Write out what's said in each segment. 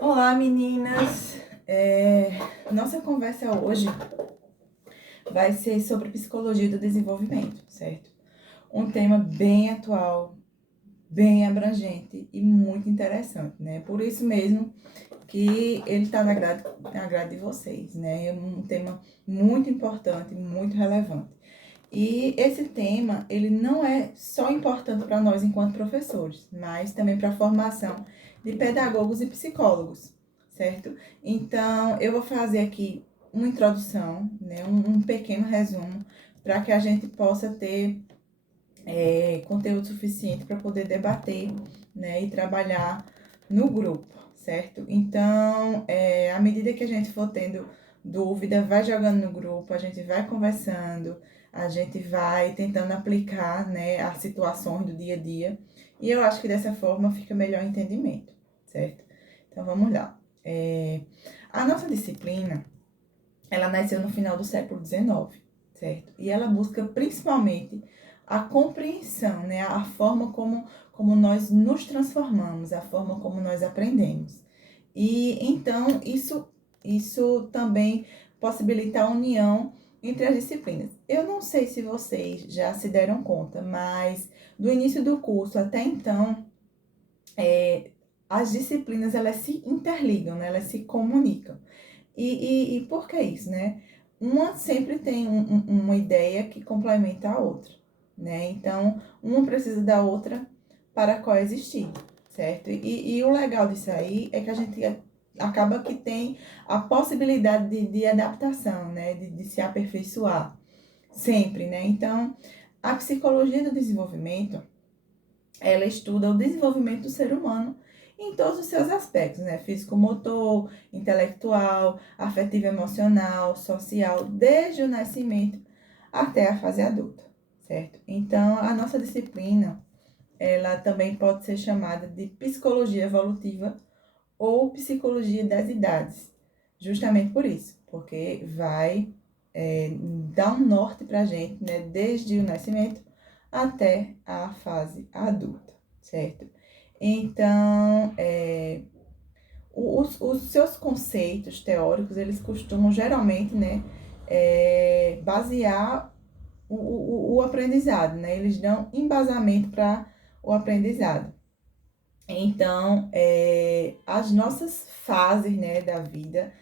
Olá, meninas! Nossa conversa hoje vai ser sobre psicologia do desenvolvimento, certo? Um tema bem atual, bem abrangente e muito interessante, né? Por isso mesmo que ele está na grade de vocês, né? É um tema muito importante, muito relevante. E esse tema, ele não é só importante para nós enquanto professores, mas também para a formação de pedagogos e psicólogos, certo? Então, eu vou fazer aqui uma introdução, né, um pequeno resumo, para que a gente possa ter conteúdo suficiente para poder debater, né, e trabalhar no grupo, certo? Então, à medida que a gente for tendo dúvida, vai jogando no grupo, a gente vai conversando, a gente vai tentando aplicar, né, as situações do dia a dia, e eu acho que dessa forma fica melhor entendimento, certo? Então, vamos lá. A nossa disciplina, ela nasceu no final do século XIX, certo? E ela busca principalmente a compreensão, né? A forma como nós nos transformamos, a forma como nós aprendemos. E então isso também possibilita a união entre as disciplinas. Eu não sei se vocês já se deram conta, mas do início do curso até então, as disciplinas elas se interligam, né? Elas se comunicam. E por que isso, né? Uma sempre tem uma ideia que complementa a outra, né? Então, uma precisa da outra para coexistir, certo? E o legal disso aí é que a gente acaba que tem a possibilidade de adaptação, né? De se aperfeiçoar sempre, né? Então, a psicologia do desenvolvimento, ela estuda o desenvolvimento do ser humano em todos os seus aspectos, né? Físico-motor, intelectual, afetivo emocional, social, desde o nascimento até a fase adulta, certo? Então, a nossa disciplina, ela também pode ser chamada de psicologia evolutiva ou psicologia das idades, justamente por isso, porque vai dar um norte pra gente, né? Desde o nascimento até a fase adulta, certo? Então, os seus conceitos teóricos, eles costumam geralmente, né, basear o aprendizado, né? Eles dão embasamento para o aprendizado. Então, as nossas fases, né, da vida,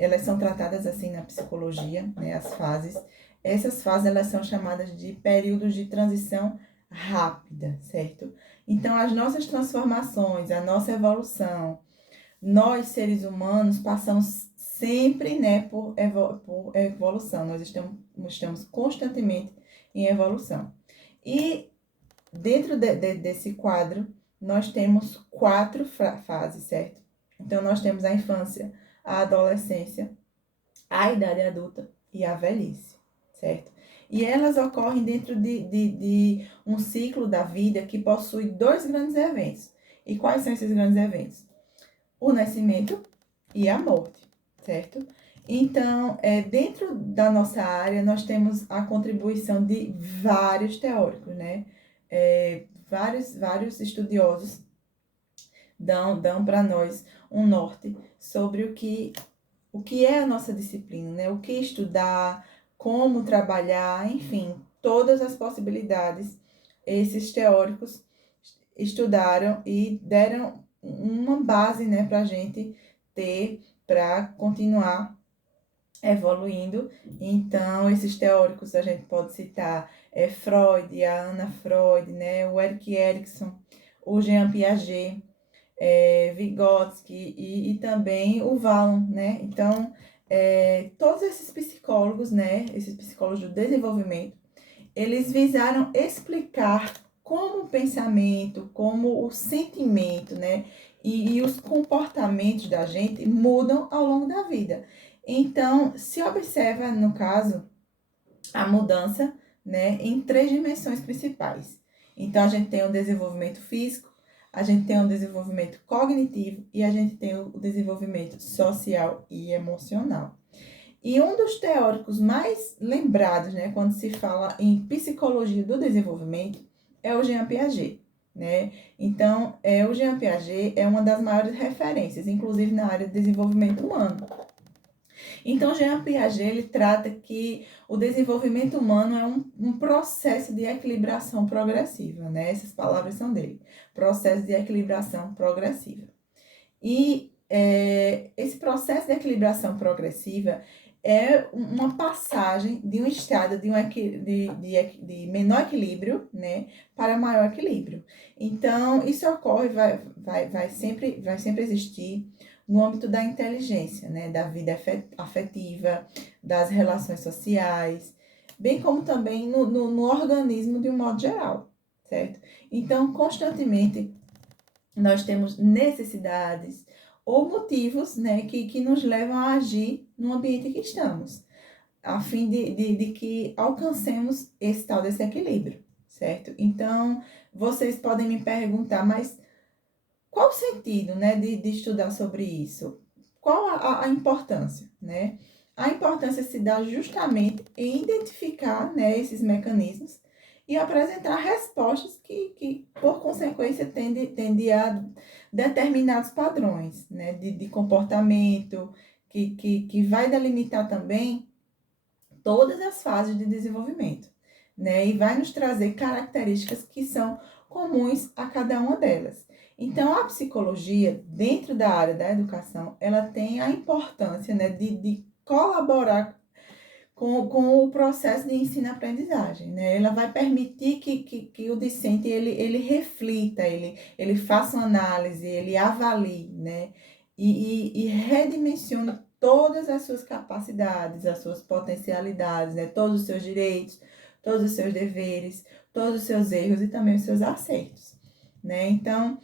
elas são tratadas assim na psicologia, né, as fases. Essas fases, elas são chamadas de períodos de transição rápida, certo? Então, as nossas transformações, a nossa evolução, nós, seres humanos, passamos sempre, né, por evolução. Nós estamos constantemente em evolução. E dentro desse quadro, nós temos quatro fases, certo? Então, nós temos a infância, a adolescência, a idade adulta e a velhice, certo? E elas ocorrem dentro de um ciclo da vida que possui dois grandes eventos. E quais são esses grandes eventos? O nascimento e a morte, certo? Então, dentro da nossa área, nós temos a contribuição de vários teóricos, né? Vários estudiosos dão para nós um norte sobre o que é a nossa disciplina, né? O que estudar, como trabalhar, enfim, todas as possibilidades esses teóricos estudaram e deram uma base, né, para a gente ter para continuar evoluindo. Então, esses teóricos a gente pode citar Freud, a Ana Freud, né, o Erik Erikson, o Jean Piaget, Vygotsky e também o Vallon, né? Então, todos esses psicólogos, né, esses psicólogos do desenvolvimento, eles visaram explicar como o pensamento, como o sentimento, né, e os comportamentos da gente mudam ao longo da vida. Então, se observa, no caso, a mudança, né, em três dimensões principais. Então, a gente tem o desenvolvimento físico, a gente tem o desenvolvimento cognitivo e a gente tem o desenvolvimento social e emocional. E um dos teóricos mais lembrados, né, quando se fala em psicologia do desenvolvimento, é o Jean Piaget. né? Então, o Jean Piaget é uma das maiores referências, inclusive na área de desenvolvimento humano. Então, Jean Piaget, ele trata que o desenvolvimento humano é um processo de equilibração progressiva, né? Essas palavras são dele. Processo de equilibração progressiva. E esse processo de equilibração progressiva é uma passagem de um estado de menor equilíbrio, né, para maior equilíbrio. Então, isso ocorre, vai sempre existir no âmbito da inteligência, né, da vida afetiva, das relações sociais, bem como também no organismo de um modo geral, certo? Então, constantemente, nós temos necessidades ou motivos, né, que nos levam a agir no ambiente em que estamos, a fim de que alcancemos esse tal desse equilíbrio, certo? Então, vocês podem me perguntar, mas qual o sentido, né, de estudar sobre isso? Qual a importância, né? A importância se dá justamente em identificar, né, esses mecanismos e apresentar respostas que por consequência, tende a determinados padrões, né, de comportamento, que vai delimitar também todas as fases de desenvolvimento, né, e vai nos trazer características que são comuns a cada uma delas. Então, a psicologia, dentro da área da educação, ela tem a importância, né, de colaborar com o processo de ensino-aprendizagem, né? Ela vai permitir que o discente, ele reflita, ele faça uma análise, ele avalie, né? E redimensione todas as suas capacidades, as suas potencialidades, né? Todos os seus direitos, todos os seus deveres, todos os seus erros e também os seus acertos, né? Então,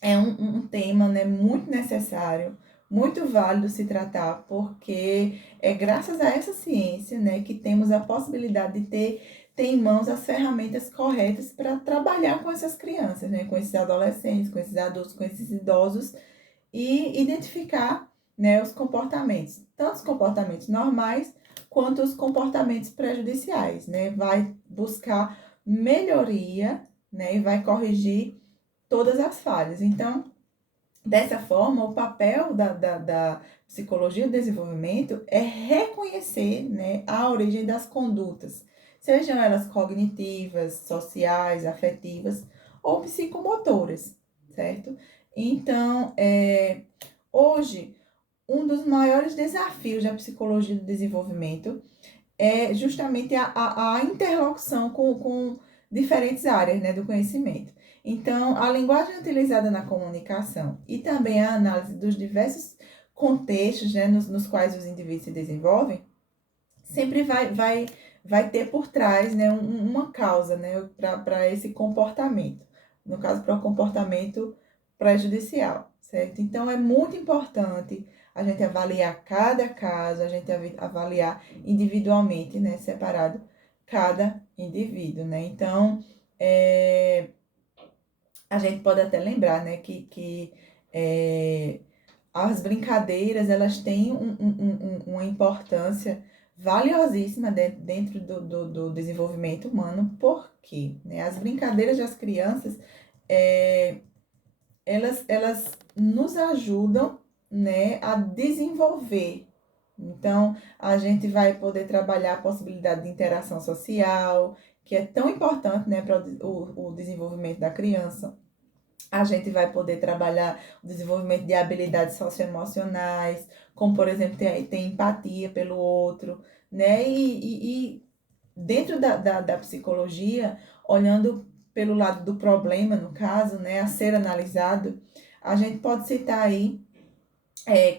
é um tema, né, muito necessário, muito válido se tratar, porque é graças a essa ciência, né, que temos a possibilidade de ter em mãos as ferramentas corretas para trabalhar com essas crianças, né, com esses adolescentes, com esses adultos, com esses idosos e identificar, né, os comportamentos, tanto os comportamentos normais quanto os comportamentos prejudiciais, né, vai buscar melhoria, né, e vai corrigir todas as falhas. Então, dessa forma, o papel da psicologia do desenvolvimento é reconhecer, né, a origem das condutas, sejam elas cognitivas, sociais, afetivas ou psicomotoras, certo? Então, hoje, um dos maiores desafios da psicologia do desenvolvimento é justamente a interlocução com diferentes áreas, né, do conhecimento. Então, a linguagem utilizada na comunicação e também a análise dos diversos contextos, né, nos quais os indivíduos se desenvolvem, sempre vai ter por trás, né, uma causa, né, para esse comportamento. No caso, para o comportamento prejudicial, certo? Então, é muito importante a gente avaliar cada caso, a gente avaliar individualmente, né, separado cada indivíduo, né? Então, a gente pode até lembrar, né, que as brincadeiras, elas têm uma importância valiosíssima dentro do desenvolvimento humano, porque, né, as brincadeiras das crianças, elas nos ajudam, né, a desenvolver. Então, a gente vai poder trabalhar a possibilidade de interação social, que é tão importante, né, para o desenvolvimento da criança. A gente vai poder trabalhar o desenvolvimento de habilidades socioemocionais, como, por exemplo, ter empatia pelo outro, né? E dentro da psicologia, olhando pelo lado do problema, no caso, né, a ser analisado, a gente pode citar aí,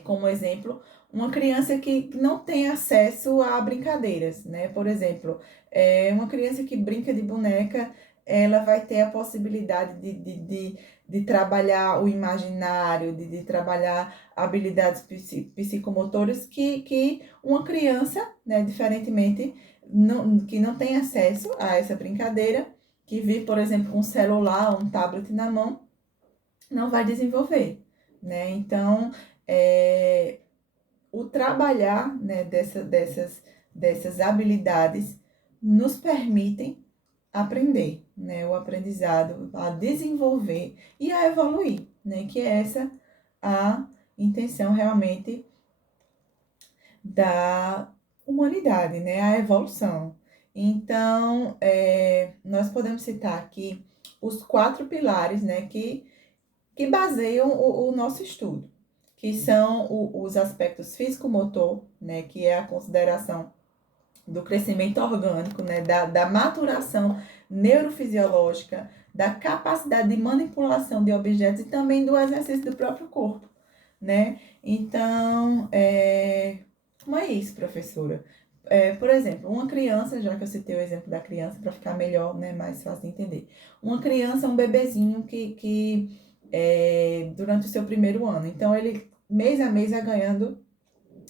como exemplo, uma criança que não tem acesso a brincadeiras, né? Por exemplo, uma criança que brinca de boneca, ela vai ter a possibilidade de trabalhar o imaginário, de trabalhar habilidades psicomotoras que uma criança, né, diferentemente, que não tem acesso a essa brincadeira, que vive, por exemplo, com um celular, um tablet na mão, não vai desenvolver, né? Então, o trabalhar, né, dessas habilidades nos permitem aprender, né? O aprendizado a desenvolver e a evoluir, né? Que é essa a intenção realmente da humanidade, né? A evolução. Então, nós podemos citar aqui os 4 pilares, né? Que baseiam o nosso estudo, que são os aspectos físico-motor, né? Que é a consideração do crescimento orgânico, né, da maturação neurofisiológica, da capacidade de manipulação de objetos e também do exercício do próprio corpo, né? Então, como é isso, professora? Por exemplo, uma criança, já que eu citei o exemplo da criança para ficar melhor, né, mais fácil de entender. Uma criança, um bebezinho que durante o seu primeiro ano, então ele mês a mês vai ganhando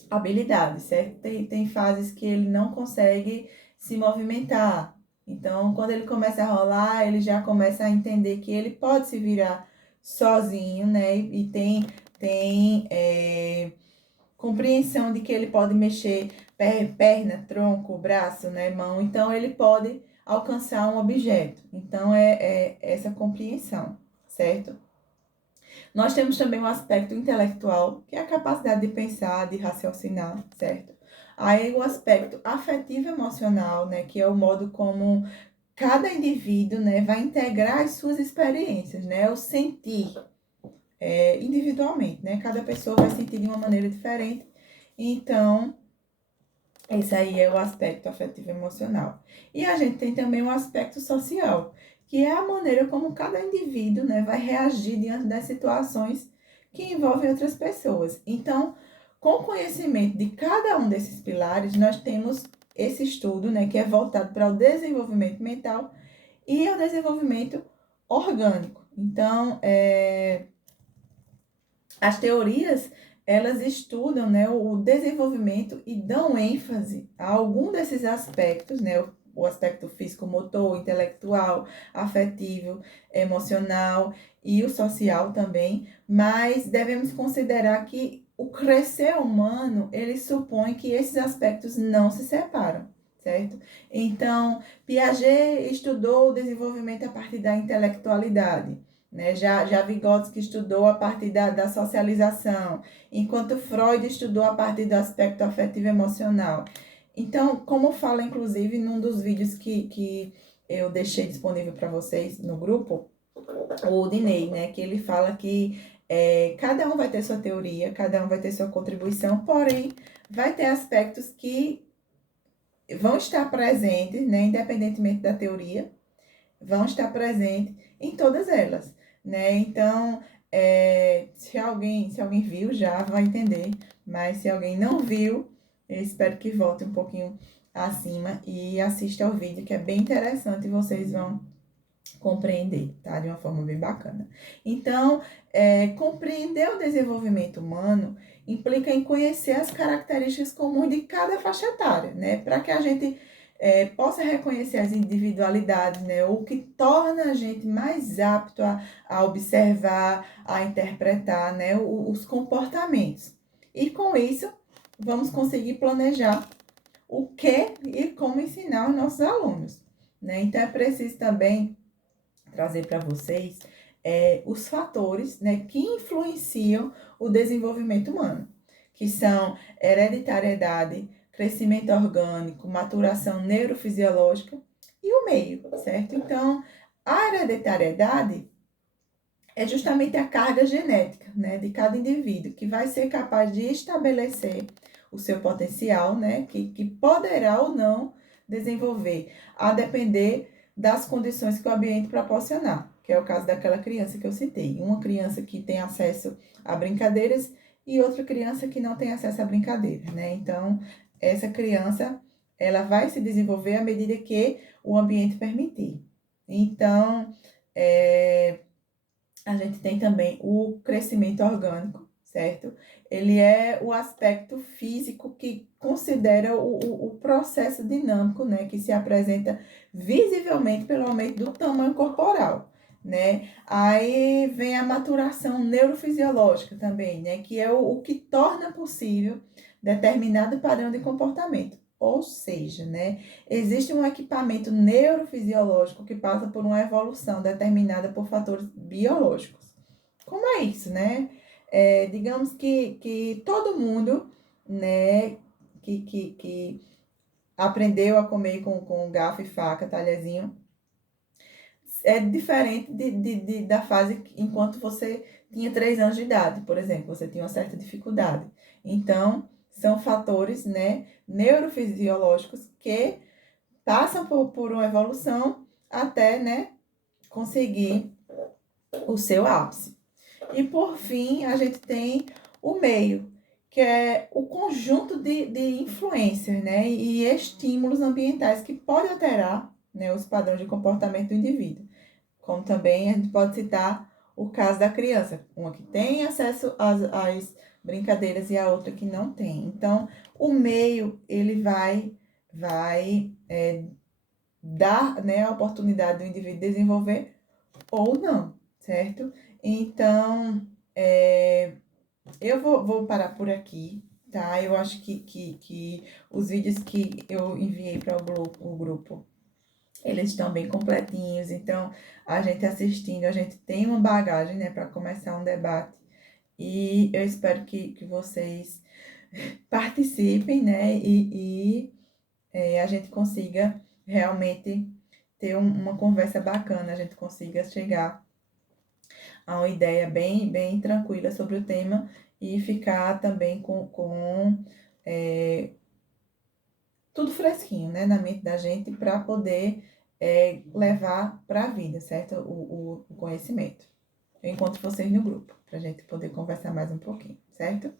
habilidade, certo? Tem fases que ele não consegue se movimentar. Então, quando ele começa a rolar, ele já começa a entender que ele pode se virar sozinho, né? E tem compreensão de que ele pode mexer perna, tronco, braço, né? Mão. Então, ele pode alcançar um objeto. Então, é essa compreensão, certo? Nós temos também o aspecto intelectual, que é a capacidade de pensar, de raciocinar, certo? Aí o aspecto afetivo emocional, né, que é o modo como cada indivíduo, né, vai integrar as suas experiências, né, o sentir individualmente, né, cada pessoa vai sentir de uma maneira diferente. Então, esse aí é o aspecto afetivo emocional. E a gente tem também o aspecto social, que é a maneira como cada indivíduo, né, vai reagir diante das situações que envolvem outras pessoas. Então, com o conhecimento de cada um desses pilares, nós temos esse estudo, né, que é voltado para o desenvolvimento mental e o desenvolvimento orgânico. Então, as teorias, elas estudam, né, o desenvolvimento e dão ênfase a algum desses aspectos, né, o aspecto físico-motor, intelectual, afetivo, emocional e o social também, mas devemos considerar que o crescer humano, ele supõe que esses aspectos não se separam, certo? Então, Piaget estudou o desenvolvimento a partir da intelectualidade, né? Já Vygotsky estudou a partir da socialização, enquanto Freud estudou a partir do aspecto afetivo emocional. Então, como fala, inclusive, num dos vídeos que eu deixei disponível para vocês no grupo, o Diney, né? Que ele fala que cada um vai ter sua teoria, cada um vai ter sua contribuição, porém, vai ter aspectos que vão estar presentes, né? Independentemente da teoria, vão estar presentes em todas elas, né? Então, se alguém viu, já vai entender, mas se alguém não viu, eu espero que volte um pouquinho acima e assista ao vídeo, que é bem interessante e vocês vão compreender, tá? De uma forma bem bacana. Então, compreender o desenvolvimento humano implica em conhecer as características comuns de cada faixa etária, né? Para que a gente possa reconhecer as individualidades, né? O que torna a gente mais apto a observar, a interpretar, né? Os comportamentos. E com isso, vamos conseguir planejar o que e como ensinar os nossos alunos, né? Então, é preciso também trazer para vocês os fatores, né, que influenciam o desenvolvimento humano, que são hereditariedade, crescimento orgânico, maturação neurofisiológica e o meio, certo? Então, a hereditariedade é justamente a carga genética, né, de cada indivíduo, que vai ser capaz de estabelecer o seu potencial, né, que poderá ou não desenvolver, a depender das condições que o ambiente proporcionar, que é o caso daquela criança que eu citei. Uma criança que tem acesso a brincadeiras e outra criança que não tem acesso a brincadeiras, né? Então, essa criança, ela vai se desenvolver à medida que o ambiente permitir. Então, a gente tem também o crescimento orgânico, certo? Ele é o aspecto físico que considera o processo dinâmico, né? Que se apresenta visivelmente pelo aumento do tamanho corporal, né? Aí vem a maturação neurofisiológica também, né? Que é o que torna possível determinado padrão de comportamento. Ou seja, né, existe um equipamento neurofisiológico que passa por uma evolução determinada por fatores biológicos. Como é isso, né? Digamos que todo mundo, né, que aprendeu a comer com garfo e faca, talherzinho, é diferente da fase enquanto você tinha 3 anos de idade, por exemplo, você tinha uma certa dificuldade. Então, são fatores, né, neurofisiológicos que passam por uma evolução até, né, conseguir o seu ápice. E por fim, a gente tem o meio, que é o conjunto de influências, né, e estímulos ambientais que podem alterar, né, os padrões de comportamento do indivíduo. Como também a gente pode citar o caso da criança, uma que tem acesso às brincadeiras e a outra que não tem. Então, o meio, ele vai dar, né, a oportunidade do indivíduo desenvolver ou não, certo? Então, eu vou parar por aqui, tá? Eu acho que os vídeos que eu enviei para o grupo, eles estão bem completinhos, então a gente assistindo, a gente tem uma bagagem, né, para começar um debate. E eu espero que vocês participem, né, a gente consiga realmente ter uma conversa bacana, a gente consiga chegar a uma ideia bem tranquila sobre o tema e ficar também com tudo fresquinho, né, na mente da gente para poder levar para a vida, certo? O conhecimento. Eu encontro vocês no grupo, para a gente poder conversar mais um pouquinho, certo?